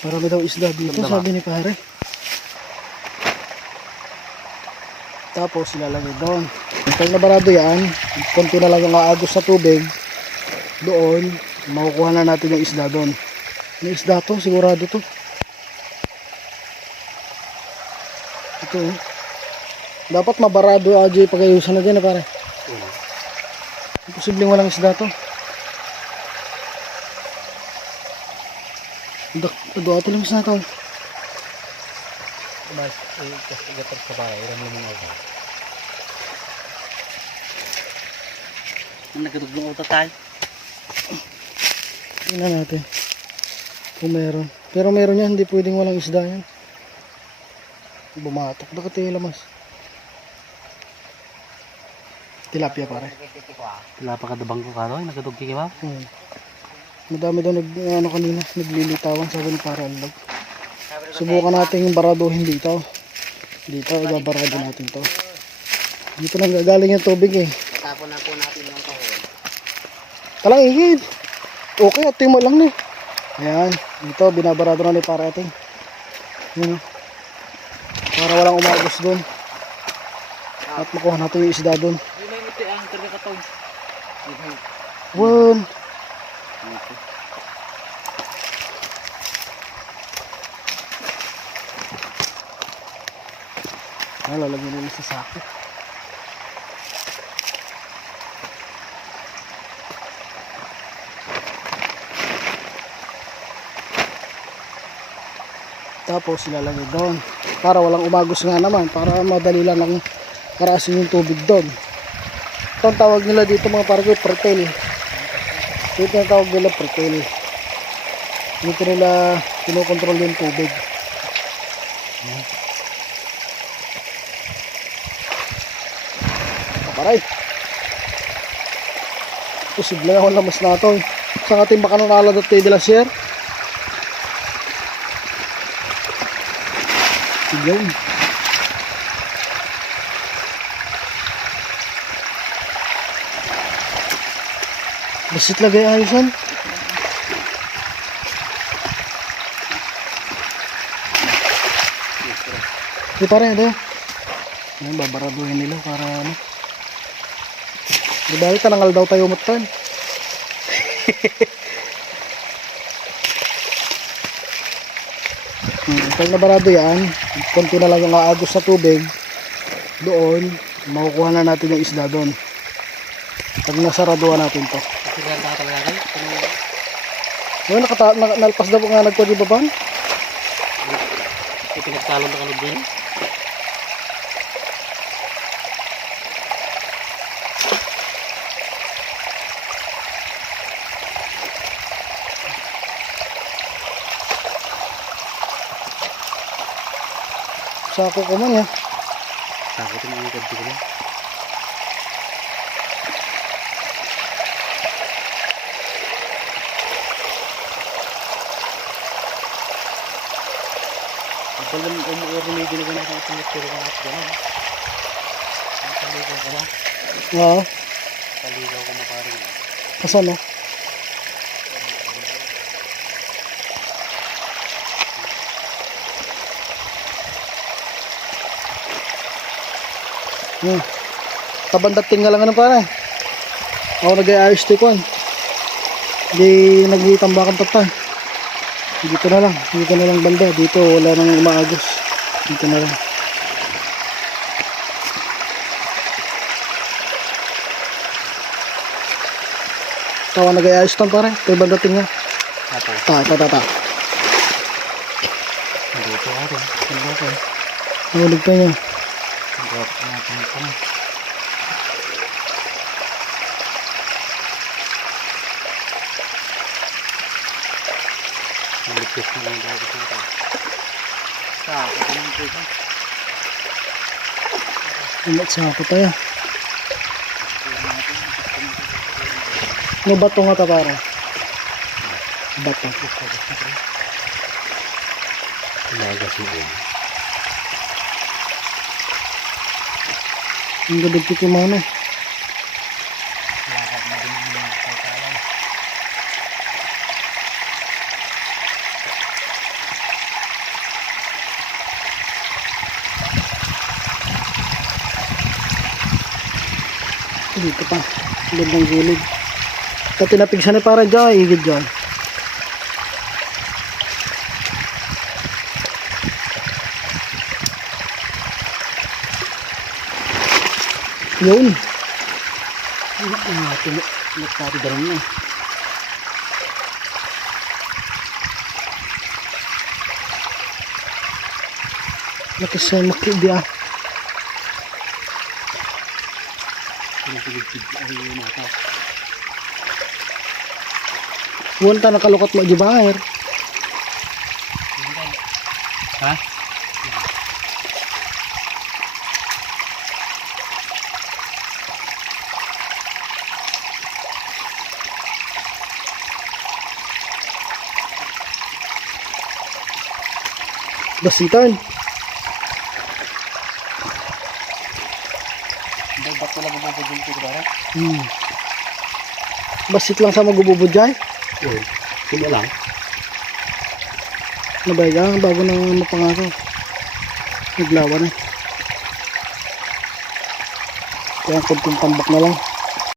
Marami daw isda dito, sabi ni pare. Tapos ilalagay doon. Pag nabarado yan, konti na lang yung aagos sa tubig, doon, makukuha na natin yung isda doon. May isda to, sigurado to. Ito oh. Dapat mabarado AJ pag ayusan na dyan na pare. Imposibleng walang isda to. Dak, ato lang isda to. Mas, eh, kasi gatar sa bahay, ram lamang ako. Nagkadugong uta tayo. Tingnan natin. Kung meron. Pero meron yan, hindi pwedeng walang isda yan. Bumatok. Bakit yung lamas? Tilapia pare. Wala pa kadabang ko kano, nagkadug kikiwa. Hmm. Madami daw nag, ano kanina, naglilitawan sabi ni para alog. Subukan natin yung baraduhin dito. Dito, ibabarado natin to. Dito nang gagaling yung tubig eh. Tapon na po natin yung kahon. Talang ihid. Okay, at mo lang ni. Ayan, dito binabarado na ni para ating. Yun. oh. Para walang umagos doon. At makuha natin yung isda doon. Na yung ang karga katong. Won. Lalagyan nila sa sako. Tapos ilalagay doon. Para walang umagos nga naman. Para madali lang ang karasin yung tubig doon. Ito ang tawag nila dito mga pargo, pretel. Ito ang tawag nila pretel. Dito nila kinokontrol yung tubig. Kaparay. Posible ako lamas na ito. eh. Sa ating at tayo de la share. Yun. Basit lagay ayosan. Di pare, ito. Yan, babaraduhin nila para ano. Di ba, tanangal daw tayo umutan. Hmm, pag nabarado yan, konti na lang yung aagos sa tubig, doon, makukuha na natin yung isda doon. Pag nasaraduhan natin to. Na. Ngayon, nakata, na, nalpas na po nga nagko di ba ba? Kung pinagsalon na Sako ko man ya. Sakotin ang ikad ko na. Kapag lang umuwi din ako na itong pero ka natin gano'n. Paligaw ko na. Oo. Paligaw ko maparing. Kasan no? Hmm. Tabandating nga lang ano pare. Ako nag-ayos to kwan. Hindi naghitambakan pa pa. Dito na lang. Dito na lang banda. Dito wala nang umaagos. Dito na lang. Tawa nag-ayos to pare. Yung bandating nga. Apo. Ta, ta, ta, ta. Dito ako. Dito ako. Nahulog pa niya. Drop natin ito na. Malipis na lang dahil sa ito. Sa ako ko ng ito. Umat sa ako tayo. Ano bato nga ta para? Bato. Lagas mo yun. Ang gabi kiti mo na. Dito pa. Gandang gulid. Sa tinapig sana para dyan, igid dyan. Yun. Tumit tayo ganun na. Lakas sa makidi ah. Wala ta nakalukot mo di ba? Ha? Basitan. Ba't wala bubudin ko ba? Hmm. Basit lang sa magububudjay. Yun. Sino lang? Nabayga, bago nang mapangako. Naglawan eh. Kaya konting tambak na lang.